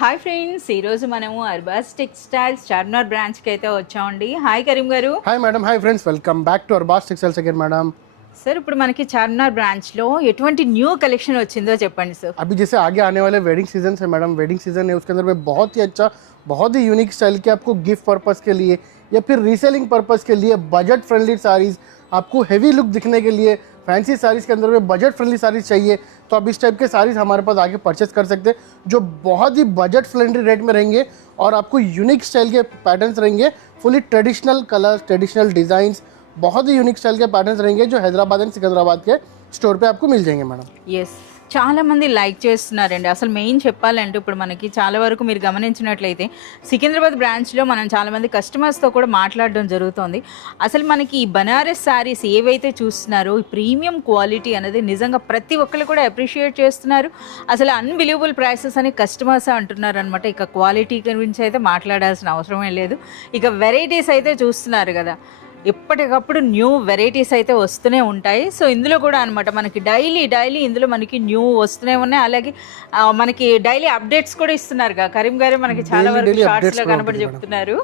Hi friends, ఈరోజు మనము Arbaz textiles Charminar బ్రాంచ్కి అయితే వచ్చామండి. హాయ్ కరీం గారు. Hi madam. Hi friends, welcome back to Arbaz textiles again madam. Sir ఇప్పుడు మనకి చార్మినార్ బ్రాంచ్లో ఎటువంటి న్యూ కలెక్షన్ వచ్చిందో చెప్పండి సార్. अभी जैसे आगे आने वाले वेडिंग सीजन है मैडम, वेडिंग सीजन है, उसके अंदर में बहुत ही अच्छा, बहुत ही यूनिक स्टाइल के आपको गिफ्ट पर्पस के लिए या फिर रीसेलिंग पर्पस के लिए बजट फ्रेंडली साड़ीज़, आपको हेवी लुक दिखने के लिए फैंसी साड़ीज़ के अंदर में बजट फ्रेंडली साड़ीज़ चाहिए तो आप इस टाइप के साड़ीज़ हमारे पास आके परचेस कर सकते हैं, जो बहुत ही बजट फ्रेंडली रेट में रहेंगे और आपको यूनिक स्टाइल के पैटर्न्स रहेंगे, fully traditional colours, traditional designs, बहुत ही यूनिक स्टाइल के पैटर्न्स रहेंगे जो हैदराबाद एंड सिकंदराबाद के स्टोर पे आपको मिल जाएंगे मैडम. ఎస్, చాలా మంది లైక్ చేస్తున్నారండి. అసలు మెయిన్ చెప్పాలంటే ఇప్పుడు మనకి చాలా వరకు మీరు గమనించినట్లయితే సికింద్రాబాద్ బ్రాంచ్లో మనం చాలామంది కస్టమర్స్తో కూడా మాట్లాడడం జరుగుతుంది. అసలు మనకి ఈ బనారస్ శారీస్ ఏవైతే చూస్తున్నారో ఈ ప్రీమియం క్వాలిటీ అనేది నిజంగా ప్రతి ఒక్కరు కూడా అప్రిషియేట్ చేస్తున్నారు. అసలు అన్బిలీవబుల్ ప్రైసెస్ అని కస్టమర్స్ అంటున్నారు అనమాట. ఇక క్వాలిటీ గురించి అయితే మాట్లాడాల్సిన అవసరమే లేదు. ఇక వెరైటీస్ అయితే చూస్తున్నారు కదా, ఎప్పటికప్పుడు న్యూ వెరైటీస్ అయితే వస్తూనే ఉంటాయి. సో ఇందులో కూడా అనమాట మనకి డైలీ ఇందులో మనకి న్యూ వస్తూనే ఉన్నాయి. అలాగే మనకి డైలీ అప్డేట్స్ కూడా ఇస్తున్నారు కదా కరీం గారు, మనకి చాలా వరకు షార్ట్స్లో కనబడి చెప్తున్నారు.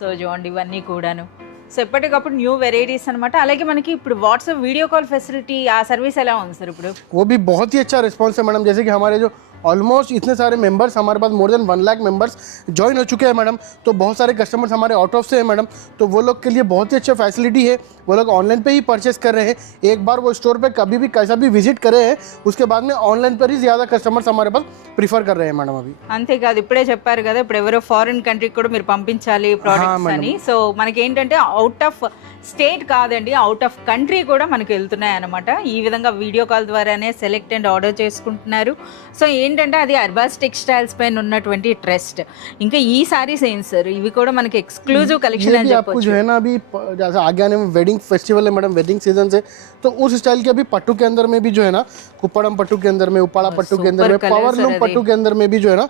సో చూడండి ఇవన్నీ కూడాను. సో ఎప్పటికప్పుడు న్యూ వెరైటీస్ అనమాట. అలాగే మనకి ఇప్పుడు వాట్సాప్ వీడియో కాల్ ఫెసిలిటీ ఆ సర్వీస్ ఎలా ఉంది సార్ ఇప్పుడు? वो भी बहुत ही अच्छा रिस्पॉन्स है मैडम. जैसे कि हमारे जो ऑलमोस्ट इतने सारे मेंबर्स, हमारे पास more than 1 lakh members join हो चुके हैं मैडम. तो बहुत सारे कस्टमर्स हमारे आउट ऑफ से हैं मैडम. तो वो लोग के लिए बहुत ही अच्छा फैसिलिटी है. वो लोग ऑनलाइन पे ही परचेस कर रहे हैं. एक बार वो स्टोर पे कभी भी कैसा भी विजिट करे हैं, उसके बाद में ऑनलाइन पर ही ज़्यादा कस्टमर्स हमारे पास प्रीफर कर रहे हैं मैडम अभी. అంతేకాదు ఇప్పుడే చెప్పారు కదా, ఇప్పుడు ఎవరో ఫారిన్ కంట్రీకి కూడా మీరు పంపించాలి ప్రోడక్ట్స్ అని. సో మనకి ఏంటంటే అవుట్ ఆఫ్ స్టేట్ కాదండి, అవుట్ ఆఫ్ కంట్రీ కూడా మనకి వెళ్తున్నాయి అనమాట. ఈ విధంగా వీడియో కాల్ ద్వారానే సెలెక్ట్ అండ్ ఆర్డర్ చేసుకుంటున్నారు. సో ఏంటంటే అది అర్బాస్ టెక్స్టైల్స్ పైన ఉన్నటువంటి ట్రస్ట్. ఇంకా ఈ సారీస్ ఏంటి సార్, ఇవి కూడా మనకి ఎక్స్క్లూజివ్ కలెక్షన్ అని आपको जो है ना अभी जैसे आगे आने में वेडिंग फेस्टिवल है मैडम, वेडिंग सीजन से, तो उस स्टाइल के अभी पट्टू के अंदर में भी जो है ना, कुप्पड़म पट्टू के अंदर में, उपाड़ा पट्टू के अंदर में, पावरलूम पट्टू के अंदर में भी जो है ना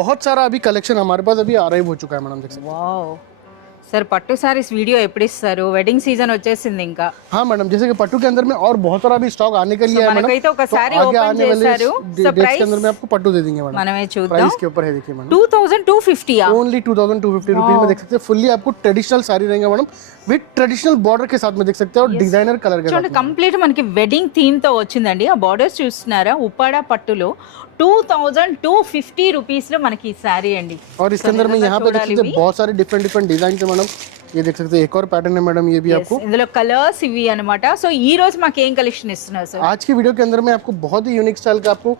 बहुत सारा अभी कलेक्शन हमारे पास अभी अराइव हो चुका है मैडम. देख सकते हैं. वाओ सर, पट्टू सारीस वीडियो एప్పుడు ఇస్తారు? వెడ్డింగ్ సీజన్ వచ్చేసింది ఇంకా. हाँ मैडम, जैसे कि पट्टू के अंदर में और बहुत सारा भी स्टॉक आने के लिए है मैडम. మనకైతే ఒక సారీ आगे ఓపెన్ आने वाले చేశారు. डेट्स के अंदर में आपको पट्टू दे देंगे मैडम. మనమే చూద్దాం. प्राइस के ऊपर है देखिए मैडम, 2250 ओनली 2250 रुपीज में देख सकते हैं. फुल्ली आपको ट्रेडिशनल साड़ी रहेंगे मैडम, विद ट्रेडिशनल बॉर्डर के साथ में देख सकते हैं और डिजाइनर कलर के साथ. చూడండి కంప్లీట్ మనకి వెడ్డింగ్ థీమ్ తో వచ్చిందండి. ఆ బార్డర్స్ చూస్తున్నారా, ఉప్పాడా పట్టులో 2250 రూపీస్ లో మనకి ఈ సారీ అండి. और इसके अंदर में यहाँ पे देख सकते हैं बहुत सारे डिफरेंट डिजाइन है मैडम. ये देख सकते हैं एक और पैटर्न है मैडम, ये भी आपको ఇందులో కలర్స్ ఇవి అన్నమాట. సో ఈ రోజు మాకు ఏం కలెక్షన్ ఇస్తున్నారు సార్? आज की वीडियो के अंदर में आपको बहुत ही यूनिक स्टाइल का आपको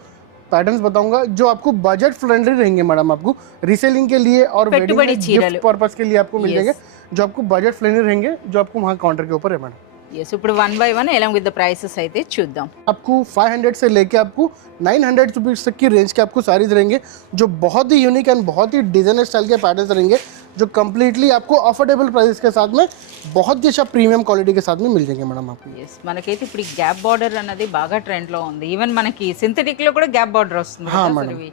पैटर्न्स बताऊंगा जो आपको बजट फ्रेंडली रहेंगे मैडम. आपको रीसेलिंग के लिए और वेडिंग गिफ्ट पर्पस के लिए आपको मिल जाएंगे जो आपको बजट फ्रेंडली रहेंगे, जो आपको वहाँ काउंटर के ऊपर है मैडम. ఎస్, ఇప్పుడు 1 by 1 along with the prices అయితే చూద్దాం. आपको 500 से लेके आपको 900 रुपीज़ तक की रेंज के आपको साड़ीज रहेंगे जो बहुत ही यूनिक एंड बहुत ही डिजाइनर स्टाइल के पैटर्न्स रहेंगे, जो कम्प्लीटली आपको अफोर्डेबल प्राइस के साथ में बहुत ही अच्छा प्रीमियम क्वालिटी के साथ में मिल जाएंगे मैडम आपको. ఎస్, మనకైతే ఇప్పుడు ఈ గ్యాప్ బార్డర్ అన్నది బాగా ట్రెండ్ లో ఉంది. ఈవెన్ మనకి సింథటిక్ లో కూడా గ్యాప్ బార్డర్ వస్తుంది కదా ఇవి.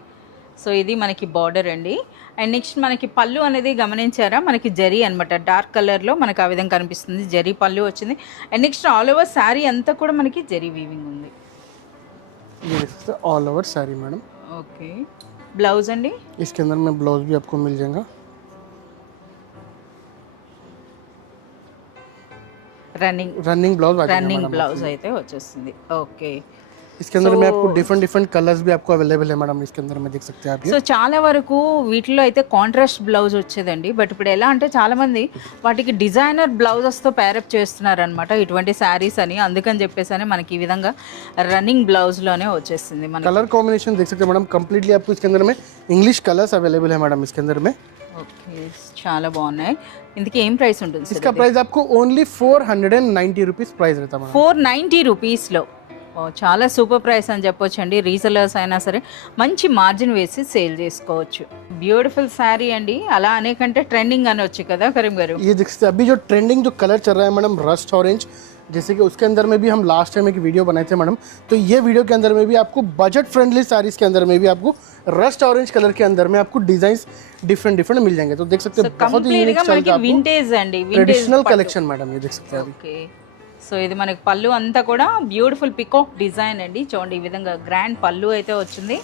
సో ఇది మనకి బార్డర్ అండి. అండ్ నెక్స్ట్ మనకి పళ్ళు అనేది గమనించారా, మనకి జరీ అనమాట, డార్క్ కలర్లో మనకి ఆ విధంగా కనిపిస్తుంది. జరీ పళ్ళు వచ్చింది. And next all over sari అంతా కూడా మనకి జరీ వీవింగ్ ఉంది. All over sari madam. Okay, blouse అండి. इसके अंदर में ब्लाउज भी आपको मिल जाएगा. రన్నింగ్ ब्लाउज బ్లౌజ్ అయితే వచ్చేస్తుంది. ఓకే, इसके अंदर में आपको डिफरेंट कलर्स भी आपको अवेलेबल है मैडम. इसके अंदर में देख सकते हैं आप. సో చాలా వరకు వీటిలో అయితే కాంట్రాస్ట్ బ్లౌజ్ వచ్చేదండి. బట్ ఇప్పుడు ఎలా అంటే చాలా మంది వాటికి డిజైనర్ బ్లౌజెస్తో పేరప్ చేస్తున్నారు అనమాట ఇటువంటి శారీస్ అని. అందుకని చెప్పేసి మనకి ఈ విధంగా రన్నింగ్ బ్లౌజ్లోనే వచ్చేస్తుంది. మన कलर कॉम्बिनेशन देख सकते हैं मैडम, कम्प्लीटली आपको इसके अंदर में इंग्लिश कलर्स अवेलेबल है मैडम. इसके अंदर में ఓకే, చాలా బాగున్నాయి. ఇందుకే ఏం ప్రైస్ ఉంటుంది? इसका प्राइस आपको ओनली 490 रुपीज प्राइस रहता है. 490 రూపీస్లో చాలా సూపర్ ప్రైస్ అని చెప్పొచ్చు అండి. రీసెలర్స్ అయినా సరే మంచి మార్జిన్ వేసి సేల్ చేసుకోవచ్చు. బ్యూటిఫుల్ శారీ అండి. అలా అనేకంటే ట్రెండింగ్ అనొచ్చు కదా కరీం గారు. ये देख सकते हैं अभी जो ट्रेंडिंग जो कलर चल रहा है मैडम, रस्ट ऑरेंज, जैसे कि उसके अंदर में भी हम लास्ट टाइम एक वीडियो बनाए थे मैडम. तो ये वीडियो के अंदर में भी आपको बजट फ्रेंडली साड़ीज के अंदर में भी आपको रस्ट ऑरेंज कलर के अंदर में आपको डिजाइन डिफरेंट मिल जाएंगे. तो देख सकते हैं बहुत ही यूनिक स्टाइल का వింటేజ్ అండి, ट्रेडिशनल कलेक्शन मैडम. ये देख सकते हैं. ఓకే, సో ఇది మనకి పళ్ళు అంతా కూడా బ్యూటిఫుల్ పికాక్ డిజైన్ అండి. చూడండి ఈ విధంగా గ్రాండ్ పళ్ళు అయితే వచ్చింది.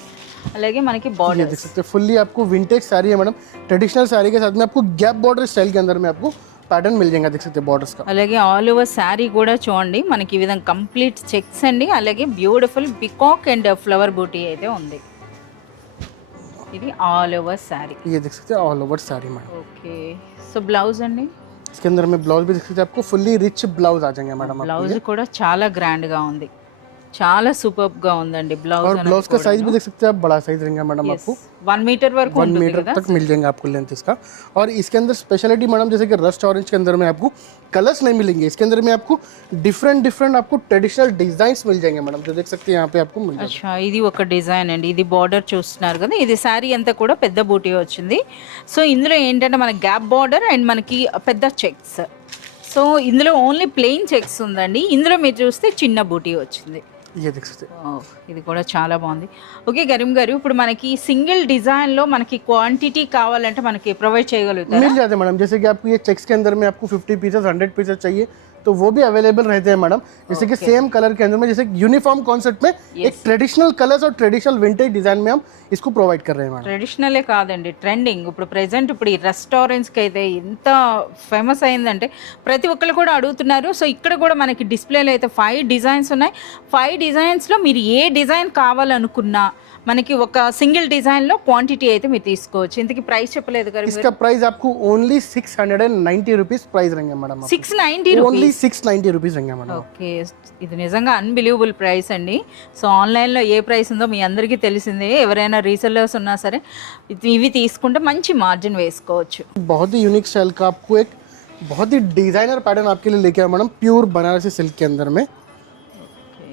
అలాగే మనకి ये బార్డర్ देख सकते हैं फुल्ली आपको विंटेज साड़ी है मैडम। ट्रेडिशनल साड़ी के साथ में आपको गैप बॉर्डर स्टाइल के अंदर में आपको पैटर्न मिल जाएगा, देख सकते हैं बॉर्डर्स का। అలాగే ఆల్ ఓవర్ శారీ కూడా చూడండి మనకి ఈ విధంగా కంప్లీట్ చెక్స్ అండి, అలాగే బ్యూటిఫుల్ పికాక్ అండ్ ఫ్లవర్ బూటీ అయితే ఉంది। ఇది ఆల్ ఓవర్ శారీ। ये देख सकते हैं all over sari madam. Okay, so blouse అండి, इसके अंदर में ब्लाउज भी देख सकते हैं, आपको फुल्ली रिच ब्लाउज आ जाएंगे मैडम। బ్లౌజ్ కూడా చాలా గ్రాండ్ గా ఉంది, చాలా సూపర్బ్ గా ఉందండి బ్లౌజ్। और ब्लाउज का साइज भी देख सकते हैं आप, बड़ा साइज रहेगा मैडम आपको। 1 मीटर वరకు 1 ఉంటుంది मीटर కదా। तक मिल जाएंगे आपको लेंथ इसका। और इसके अंदर स्पेशलिटी मैडम जैसे कि रस्ट ऑरेंज के अंदर में आपको कलर्स नहीं मिलेंगे, इसके अंदर में आपको डिफरेंट आपको ट्रेडिशनल डिजाइन्स मिल जाएंगे मैडम, जो देख सकते हैं यहाँ पे आपको मिल जाएगा। అచ్చా, ఇది ఒక డిజైన్ అండి, ఇది బార్డర్ చూస్తున్నారు కదా, ఇది శారీ అంతా కూడా పెద్ద బూటీ వచ్చింది। సో ఇందులో ఏంటంటే మన గ్యాప్ బార్డర్ అండ్ మనకి పెద్ద చెక్స్, సో ఇందులో ఓన్లీ ప్లెయిన్ చెక్స్ ఉందండి, ఇందులో మీరు చూస్తే చిన్న బూటీ వచ్చింది। ये देख सकते हैं। ఇది కూడా చాలా బాగుంది। ఓకే కరీం గారు, ఇప్పుడు మనకి సింగిల్ డిజైన్ లో మనకి క్వాంటిటీ కావాలంటే మనకి ప్రొవైడ్ చేయగలుగుతారా? मिल जाते हैं मैडम, जैसे कि आपको ये चेक्स के अंदर में आपको 50 पीसेस 100 पीसेस चाहिए तो वो भी अवेलेबल रहते हैं मैडम। जैसे कि सेम कलर के अंदर में जैसे यूनिफॉर्म कॉन्सेप्ट में एक ट्रेडिशनल कलर्स और ट्रेडिशनल विंटेज डिजाइन में हम इसको प्रोवाइड कर रहे हैं मैडम। ట్రెడిషనలే కాదండి, ట్రెండింగ్ ఇప్పుడు ప్రెసెంట్ ఇప్పుడు ఈ రెస్టారెంట్స్కి అయితే ఎంత ఫేమస్ అయిందంటే ప్రతి ఒక్కరు కూడా అడుగుతున్నారు। సో ఇక్కడ కూడా మనకి డిస్ప్లేలో అయితే 5 డిజైన్స్ ఉన్నాయి। 5 డిజైన్స్లో మీరు ఏ డిజైన్ కావాలనుకున్నా మనకి ఒక సింగిల్ డిజైన్లో క్వాంటిటీ అయితే మీరు తీసుకోవచ్చు। ఇంతకీ ప్రైస్ చెప్పలేదు కదా? इसका प्राइस आपको ओनली 690 रुपीस प्राइस रहेंगे मैडम। 690 ओनली 690 रुपीस रहेंगे मैडम। ఓకే, ఇది నిజంగా అన్బిలీవబుల్ ప్రైస్ అండి। సో ఆన్లైన్లో ఏ ప్రైస్ ఉందో మీ అందరికీ తెలిసిందే, ఎవరైనా రీసెల్లర్స్ ఉన్నా సరే ఇవి తీసుకుంటే మంచి మార్జిన్ వేసుకోవచ్చు। बहुत ही यूनिक स्टाइल का आपको एक बहुत ही डिजाइनर पैटर्न आपके लिए लेके आया मैडम, प्योर बनारसी सिल्क के अंदर में। ఓకే,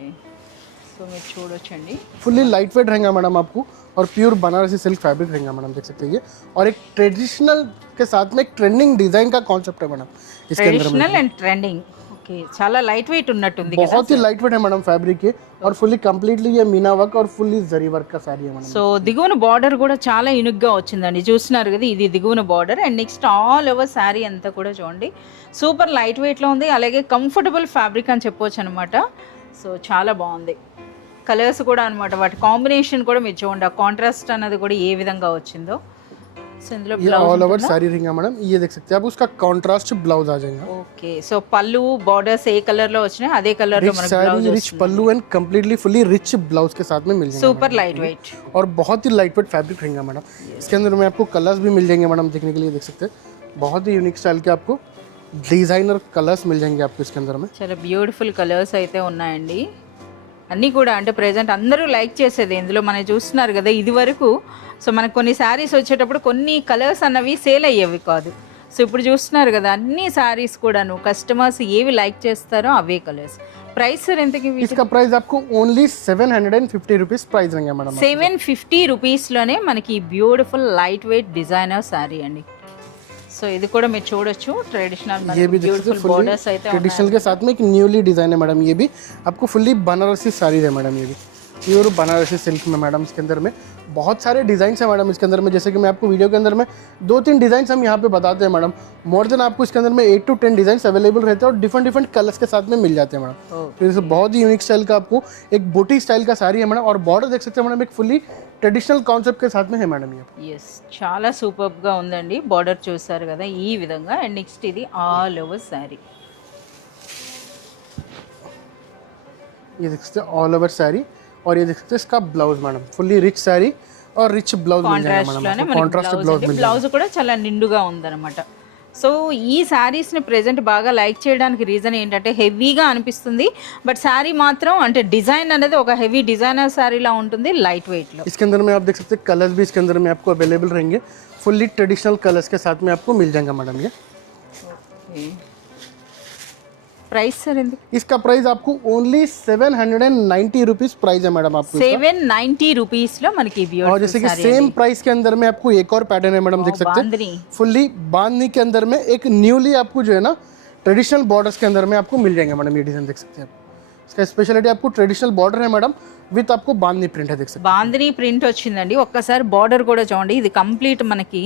సో మీరు చూడొచ్చండి, फुल्ली लाइट वेट रहेगा मैडम आपको, और प्योर बनारसी सिल्क फैब्रिक रहेगा मैडम, देख सकते हैं ये। और एक ट्रेडिशनल के साथ में एक ट्रेंडिंग डिजाइन का कॉन्सेप्ट है मैडम इसके अंदर में। Traditional and trending. ఓకే, చాలా లైట్ వెయిట్ ఉన్నట్టుంది కదా। बहुत ही लाइट वेट है मैडम फैब्रिक ये, और फुल्ली कंप्लीटली ये मीना वर्क और फुल्ली जरी वर्क का साड़ी है मैडम। సో దిగువన బార్డర్ కూడా చాలా యూనిక్ గా వచ్చిందండి, చూస్తున్నారు కదా, ఇది దిగువన border and next all over sari అంతా కూడా చూడండి సూపర్ లైట్ వెయిట్ లో ఉంది, అలాగే కంఫర్టబుల్ ఫ్యాబ్రిక్ అని చెప్పొచ్చు అనమాట। సో చాలా బాగుంది, కలర్స్ కూడా అనమాట, వాటి కాంబినేషన్ కూడా మీరు చూడండి, ఆ కాంట్రాస్ట్ అన్నది కూడా ఏ విధంగా వచ్చిందో। సో ఇందులో ये ऑल ओवर साड़ी रहेगा मैडम, ये देख सकते हैं आप, उसका कॉन्ट्रास्ट ब्लाउज आ जाएगा। ఓకే, సో పళ్ళు బార్డర్స్ ఏ కలర్ లో వచ్చినాయి అదే కలర్ లో మనకి blouse sari rich pallu and completely fully rich blouse के साथ में मिल जाएगा సూపర్ లైట్ వెయిట్। और बहुत ही लाइट वेट फैब्रिक रहेगा मैडम। इसके अंदर में आपको कलर्स भी मिल जाएंगे मैडम, देखने के लिए देख सकते हैं, बहुत ही यूनिक स्टाइल के आपको डिजाइनर कलर्स मिल जाएंगे आपको इसके अंदर में। చాలా బ్యూటిఫుల్ కలర్స్ అయితే ఉన్నాయండి, అన్నీ కూడా అంటే ప్రెజెంట్ అందరూ లైక్ చేసేది ఇందులో మనం చూస్తున్నారు కదా ఇది వరకు। సో మనకు కొన్ని శారీస్ వచ్చేటప్పుడు కొన్ని కలర్స్ అన్నవి సేల్ అయ్యేవి కాదు, సో ఇప్పుడు చూస్తున్నారు కదా అన్ని శారీస్ కూడాను కస్టమర్స్ ఏవి లైక్ చేస్తారో అవే కలర్స్। ప్రైస్ సార్ ఎంతకి? इसका प्राइस आपको ओनली 750 रुपीस प्राइस रहेंगे मैडम। 750 రూపీస్లోనే మనకి beautiful light weight designer sari అండి। సో ఇది కూడా మీరు చూడొచ్చు, ట్రెడిషనల్ ये भी బ్యూటిఫుల్ బోర్డర్స్ అయితే ट्रेडिशनल के साथ में एक न्यूली डिजाइन है मैडम, ये भी आपको फुल्ली बनारसी साड़ी है मैडम, ये भी प्योर बनारसी सिल्क में मैडम। इसके अंदर में बहुत सारे डिजाइन है मैडम इसके अंदर में, जैसे कि मैं आपको वीडियो के अंदर में 2-3 डिजाइन हम यहाँ पे बताते हैं मैडम। मोर देन आपको इसके अंदर में 8 to 10 डिजाइन अवेलेबल रहते हैं और डिफरेंट कलर्स के साथ में मिल जाते हैं मैडम। तो इसे बहुत ही यूनिक स्टाइल का आपको एक बूटी स्टाइल का साड़ी है मैडम, और बॉर्डर देख सकते हैं मैडम, एक फुल्ली ट्रेडिशनल कॉन्सेप्ट के साथ में है मैडम ये। ఎస్, చాలా సూపర్గా ఉందండి, బార్డర్ చూసారు కదా ఈ విధంగా అండ్ నెక్స్ట్ ఇది ఆల్ ఓవర్ శారీ। ये देख सकते हैं ऑल ओवर साड़ी, और ये देख सकते हैं इसका blouse madam, fully rich sari और रिच ब्लाउज मिल जाएगा కాంట్రాస్ట్ లోనే मैडम, మనకి कॉन्ट्रास्ट బ్లౌజ్ ब्लाउज అంటే मिल బ్లౌజ్ కూడా చాలా నిండుగా ఉందన్నమాట। సో ఈ శారీస్ని ప్రెజెంట్ బాగా లైక్ చేయడానికి రీజన్ ఏంటంటే హెవీగా అనిపిస్తుంది, బట్ శారీ మాత్రం అంటే డిజైన్ అనేది ఒక హెవీ డిజైనర్ శారీలా ఉంటుంది లైట్ వెయిట్లో। इसके अंदर में आप देख सकते हैं कलर्स भी इसके अंदर में आपको अवेलेबल रहेंगे, फुल्ली ट्रेडिशनल कलर्स के साथ में आपको मिल जाएगा मैडम ये। ప్రైస్ సార్ ఎంత? इसका प्राइस आपको ओनली 790 रुपीस प्राइस है मैडम आपको। 790 రూపీస్లో మనకి और బ్యూటిఫుల్ जैसे कि सेम प्राइस के अंदर में आपको एक और पैटर्न है मैडम, देख सकते हैं बांधनी। फुल्ली बांधनी के अंदर में एक न्यूली आपको जो है ना ट्रेडिशनल बॉर्डर्स के अंदर में आपको मिल जाएंगे मैडम, ये डिजाइन देख सकते हैं आप। इसका स्पेशलिटी आपको ट्रेडिशनल बॉर्डर है मैडम, विथ आपको बांधनी प्रिंट है, देख सकते బాందిని ప్రింట్ వచ్చిందండి. ఒక్కసారి బార్డర్ కూడా చూడండి, ఇది కంప్లీట్ మనకి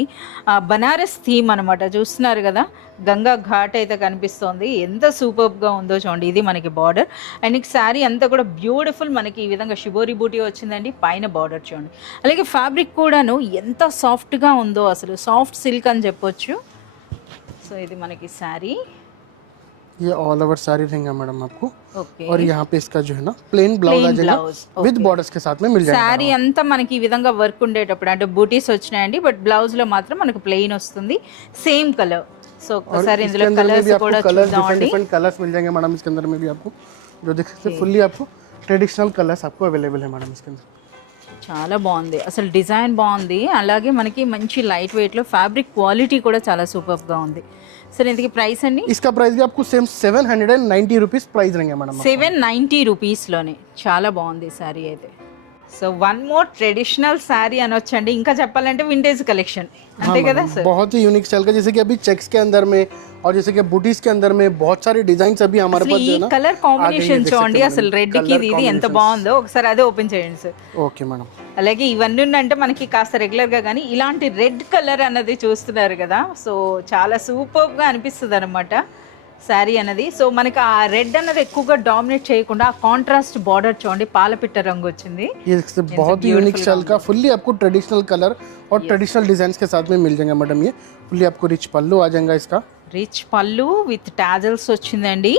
బనారస్ థీమ్ అనమాట. చూస్తున్నారు కదా, గంగా ఘాట్ అయితే కనిపిస్తోంది, ఎంత సూపర్గా ఉందో చూడండి. ఇది మనకి బార్డర్ అండ్ ఈ శారీ అంతా కూడా బ్యూటిఫుల్, మనకి ఈ విధంగా షిబోరి బూటీ వచ్చిందండి. పైన బార్డర్ చూడండి, అలాగే ఫ్యాబ్రిక్ కూడాను ఎంత సాఫ్ట్గా ఉందో, అసలు సాఫ్ట్ సిల్క్ అని చెప్పొచ్చు. సో ఇది మనకి శారీ, ये ऑल ओवर साड़ी रहेगा मैडम आपको. ఓకే. और यहाँ पे इसका जो है ना प्लेन ब्लाउज आ जाएगा blouse, विद बॉर्डर्स के साथ में मिल जाएगा. శారీ అంతా మనకి ఈ విధంగా వర్క్ ఉండేటప్పుడు అంటే బూటీస్ వచ్చినాయండి, బట్ బ్లౌజ్ లో మాత్రం మనకు ప్లెయిన్ వస్తుంది, సేమ్ కలర్. సో ఒకసారి ఇందులో కలర్స్ కూడా చూద్దామండి. डिफरेंट कलर्स मिल जाएंगे मैडम इसके अंदर में भी आपको, जो देख सकते हैं फुल्ली आपको ट्रेडिशनल कलर्स आपको अवेलेबल है मैडम इसके अंदर. చాలా బాగుంది, అసలు డిజైన్ బాగుంది, అలాగే మనకి మంచి లైట్ వెయిట్లో ఫ్యాబ్రిక్ క్వాలిటీ కూడా చాలా సూపర్గా ఉంది. సరే ఇంతకీ ప్రైస్ అండి? इसका प्राइस भी आपको सेम 790 रुपीस प्राइस रहेंगे मैडम. 790 రూపీస్లోనే చాలా బాగుంది శారీ అయితే. So one more traditional sari అనొచ్చండి, ఇంకా చెప్పాలంటే వింటేజ్ కలెక్షన్ అంతే కదా సార్. बहुत ही यूनिक स्टाइल का, जैसे कि अभी चेक्स के अंदर में और जैसे कि बूटीज के अंदर में बहुत सारे डिजाइन अभी हमारे पास ఈ जो है ना కలర్ కాంబినేషన్ చూడండి, అసలు రెడ్ కి ఇది ఎంత బాగుందో, ఒకసారి అదే ఓపెన్ చేయండి సార్. Okay madam. అలాగే ఇవన్నీ అంటే మనకి కాస్త రెగ్యులర్గా కానీ ఇలాంటి రెడ్ కలర్ అన్నది చూస్తున్నారు కదా, సో చాలా సూపర్గా అనిపిస్తుంది అనమాట శారీ అన్నది. సో మనకి ఆ రెడ్ అన్నది ఎక్కువగా డామినేట్ చేయకుండా ఆ కాంట్రాస్ట్ బార్డర్ చూడండి, పాలపిట్ట రంగు వచ్చింది. ये बहुत ही यूनिक स्टाइल का फुल्ली आपको ट्रेडिशनल कलर और ट्रेडिशनल डिजाइन के साथ में मिल जाएगा मैडम. ये फुल्ली आपको रिच पल्लू आ जाएगा इसका, రిచ్ పళ్ళు విత్ టాజల్స్ వచ్చిందండి,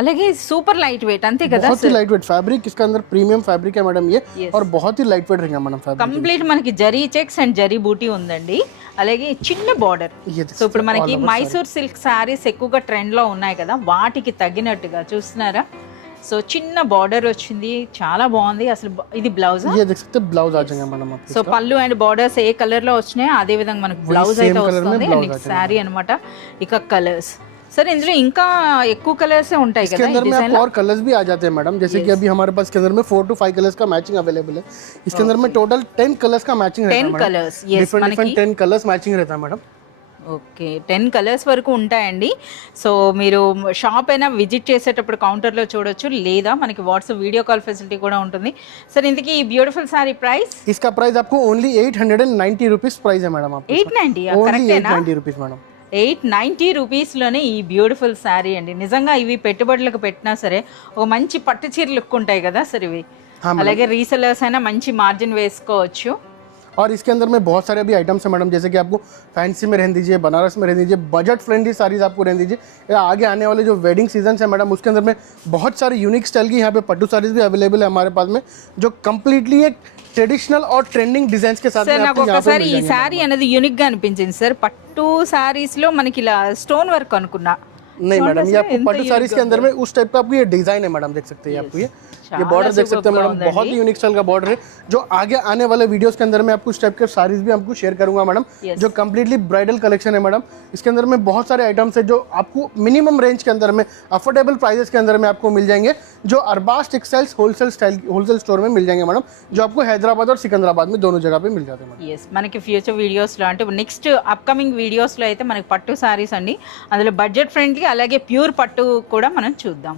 అలాగే సూపర్ లైట్ వెయిట్ అంతే కదా. बहुत ही लाइट वेट फैब्रिक इसका अंदर प्रीमियम फैब्रिक है मैडम ये, और बहुत ही लाइट वेट रहेगा मैडम फैब्रिक. కంప్లీట్ మనకి జరీ చెక్స్ అండ్ జరీ బూటీ ఉందండి, అలాగే చిన్న బార్డర్. ये సో ఇప్పుడు మనకి మైసూర్ సిల్క్ శారీస్ ఎక్కువగా ట్రెండ్ లో ఉన్నాయి కదా, వాటికి తగ్గినట్టుగా చూస్తున్నారా. సో చిన్న బార్డర్ వచ్చింది, చాలా బాగుంది. అసలు ఇది బ్లౌజ్, ये देख सकते हैं ब्लाउज आ जाएगा मैडम आपको. సో పళ్ళు అండ్ బార్డర్స్ ఏ కలర్ లో వచ్చినాయో అదే విధంగా మనకు బ్లౌజ్ అయితే వస్తుంది. అండ్ శారీ అన్నమాట. ఇక కలర్స్ సరే, ఇందులో ఇంకా ఎక్కువ కలర్స్ ఉంటాయి इसके కదా अंदर ఈ में డిజైన్ आपको और कलर्स भी आ जाते हैं मैडम, जैसे कि अभी हमारे पास के अंदर में 4 to 5 कलर्स का मैचिंग अवेलेबल है. इसके अंदर में टोटल 10 कलर्स का मैचिंग रहता है 10 मैडम. కలర్స్. ఎస్ डिफरेंट మనకి डिफरेंट 10 कलर्स मैचिंग रहता है मैडम. ఓకే, 10 కలర్స్ వరకు ఉంటాయండి. సో మీరు షాప్ అయినా విజిట్ చేసేటప్పుడు కౌంటర్లో చూడొచ్చు, లేదా మనకి వాట్సాప్ వీడియో కాల్ ఫెసిలిటీ కూడా ఉంటుంది. సరే ఇంతకీ ఈ బ్యూటిఫుల్ సారీ ప్రైస్? इसका प्राइस आपको ओनली 890 रुपीस प्राइस है मैडम. आपको 890 ओनली కరెక్టేనా? 890 रुपीस मैडम. 890 రూపీస్లోనే ఈ బ్యూటిఫుల్ శారీ అండి. నిజంగా ఇవి పెట్టుబడులకు పెట్టినా సరే ఒక మంచి పట్టు చీర లుక్ ఉంటాయి కదా సార్ ఇవి, అలాగే రీసెలర్స్ అయినా మంచి మార్జిన్ వేసుకోవచ్చు. और इसके अंदर में बहुत सारे अभी आइटम्स हैं मैडम, जैसे कि आपको फैंसी में रहने दीजिए, बनारस में रहने दीजिए, बजट फ्रेंडली साड़ीज आपको रहने दीजिए, या आगे आने वाले जो वेडिंग सीजन है मैडम उसके अंदर में बहुत सारे यूनिक स्टाइल की यहाँ पे पट्टू साड़ीज भी अवेलेबल है हमारे पास में, जो कम्प्लीटली एक ट्रेडिशनल और ट्रेंडिंग डिजाइन के साथ సార్ में నాకు आपको यहाँ पे ఒకసారి मिल ఈ जाएंगे. శారీ అనేది యూనిక్ గా అనిపించింది సార్. పట్టు శారీస్ లో మనకి ఇలా స్టోన్ వర్క్ అనుకున్నా, नहीं मैडम, ये आपको पट्टू साड़ीज के अंदर में उस टाइप का आपको ये डिजाइन है मैडम, देख सकते हैं आपको ये बॉर्डर देख सकते हैं मैडम, बहुत ही यूनिक स्टाइल का बॉर्डर है, जो आगे आने वाले वीडियोस के अंदर में आपको इस टाइप के साड़ीज भी आपको शेयर करूंगा मैडम, जो कम्प्लीटली ब्राइडल कलेक्शन है मैडम. इसके अंदर में बहुत सारे आइटम्स है जो आपको मिनिमम रेंज के अंदर में अफोर्डेबल प्राइसेस के अंदर में आपको मिल जाएंगे, जो अरबाज टेक्सटाइल्स होलसेल स्टोर में मिल जाएंगे मैडम, जो आपको हैदराबाद और सिकंदराबाद में दोनों जगह पे मिल जाते हैं मैडम. ఎస్ మనకి ఫ్యూచర్ వీడియోస్లో అంటే నెక్స్ట్ అప్కమింగ్ వీడియోస్లో అయితే మనకి పట్టు శారీస్ అండి, అందులో బడ్జెట్ ఫ్రెండ్లీ అలాగే ప్యూర్ పట్టు కూడా మనం చూద్దాం.